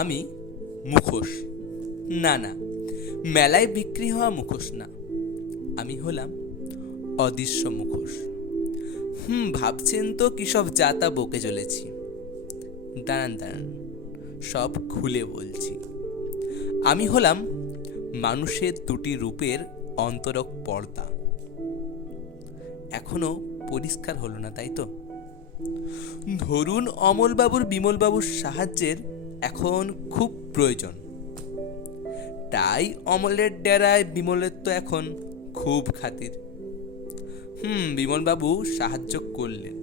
আমি মুখোশ। না না, মেলায় বিক্রি হওয়া মুখোশ না, আমি হলাম অদৃশ্য মুখোশ। ভাবছেন তো কী সব যাতা বকে চলেছি। দাঁড়ান দাঁড়ান, সব খুলে বলছি। আমি হলাম মানুষের দুটি রূপের অন্তরক পর্দা। এখনো পরিষ্কার হলো না, তাই তো? ধরুন অমলবাবুর বিমলবাবুর সাহায্যের এখন খুব প্রয়োজন, তাই অমলের ডেরায় বিমলের তো এখন খুব খাতির। বিমলবাবু সাহায্য করলেন।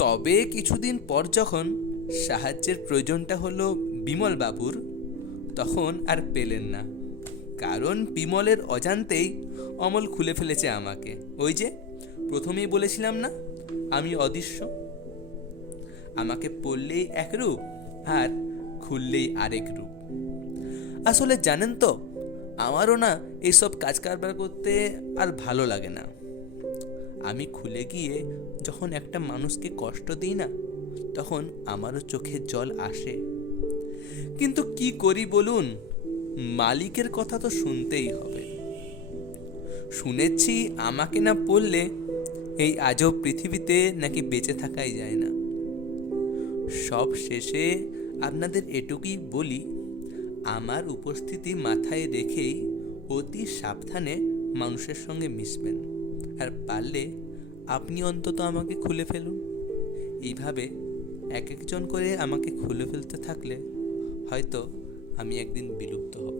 তবে কিছুদিন পর যখন সাহায্যের প্রয়োজনটা হলো বিমলবাবুর, তখন আর পেলেন না, কারণ বিমলের অজান্তেই অমল খুলে ফেলেছে আমাকে। ওই যে প্রথমেই বলেছিলাম না, আমি অদৃশ্য। আমাকে পড়লেই এক রূপ আর খুললেই আরেক রূপ। আসলে জানেন তো, আমারও না এইসব কাজ কারবার করতে আর ভালো লাগে না। আমি খুলে গিয়ে যখন একটা মানুষকে কষ্ট দিই না, তখন আমারও চোখে জল আসে। কিন্তু কি করি বলুন, মালিকের কথা তো শুনতেই হবে। শুনেছি আমাকে না পড়লে এই আজব পৃথিবীতে নাকি বেঁচে থাকাই যায় না। সব শেষে আপনাদের এটুকুই বলি, আমার উপস্থিতি মাথায় রেখেই অতি সাবধানে মানুষের সঙ্গে মিশবেন, আর পারলে আপনি অন্তত আমাকে খুলে ফেলুন। এইভাবে এক একজন করে আমাকে খুলে ফেলতে থাকলে হয়তো আমি একদিন বিলুপ্ত হব।